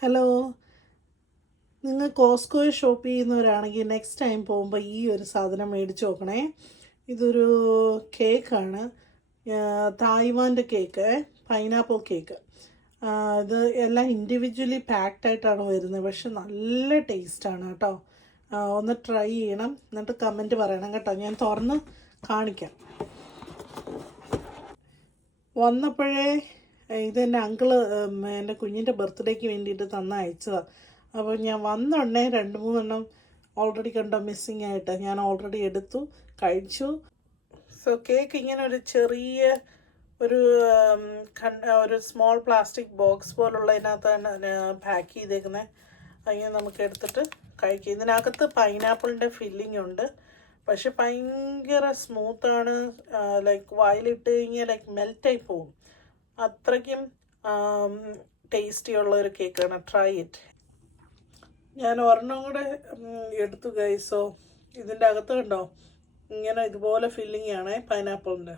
Hello, നിങ്ങൾ കോസ്കോയിൽ shop ചെയ്യുന്നവരാണെങ്കിൽ next time പോകുമ്പോൾ ഈ ഒരു സാധനം മേടിച്ച് നോക്കണേ. ഇതൊരു കേക്കാണ്, തായ്വാൻ്റെ കേക്ക്, പൈനാപ്പിൾ കേക്ക്. ഇത് എല്ലാം ഇൻഡിവിജ്വലി പാക്ഡ് ആയിട്ടാണ് വരുന്നത്, പക്ഷെ നല്ല ടേസ്റ്റാണ് കേട്ടോ. ഒന്ന് ട്രൈ ചെയ്യണം, എന്നിട്ട് കമൻറ്റ് പറയണം കേട്ടോ. ഞാൻ തുറന്ന് കാണിക്കാം. വന്നപ്പോഴേ ഇതെൻ്റെ അങ്കിള് എൻ്റെ കുഞ്ഞിൻ്റെ ബർത്ത്ഡേക്ക് വേണ്ടിയിട്ട് അയച്ചതാണ്. അപ്പോൾ ഞാൻ വന്ന ഉടനെ 2-3 ഓൾറെഡി കണ്ടോ മിസ്സിങ് ആയിട്ട്, ഞാൻ ഓൾറെഡി എടുത്തു കഴിച്ചു. സോ കേക്ക് ഇങ്ങനെ ഒരു ചെറിയ ഒരു ഒരു സ്മോൾ പ്ലാസ്റ്റിക് ബോക്സ് പോലുള്ളതിനകത്താണ് പാക്ക് ചെയ്തേക്കുന്നത്. അങ്ങനെ നമുക്ക് എടുത്തിട്ട് കഴിക്കാം. ഇതിനകത്ത് പൈനാപ്പിളിൻ്റെ ഫില്ലിംഗ് ഉണ്ട്, പക്ഷെ ഭയങ്കര സ്മൂത്താണ്. ലൈക്ക് വായിലിട്ട് കഴിഞ്ഞാൽ ലൈക്ക് മെൽറ്റായി പോകും. അത്രയ്ക്കും ടേസ്റ്റിയുള്ള ഒരു കേക്കാണ്. Try it. ഞാൻ ഒരെണ്ണം കൂടെ എടുത്തു ഗൈസോ. ഇതിൻ്റെ അകത്ത് കണ്ടോ, ഇങ്ങനെ ഇതുപോലെ ഫില്ലിംഗ് ആണ് പൈനാപ്പിളിൻ്റെ.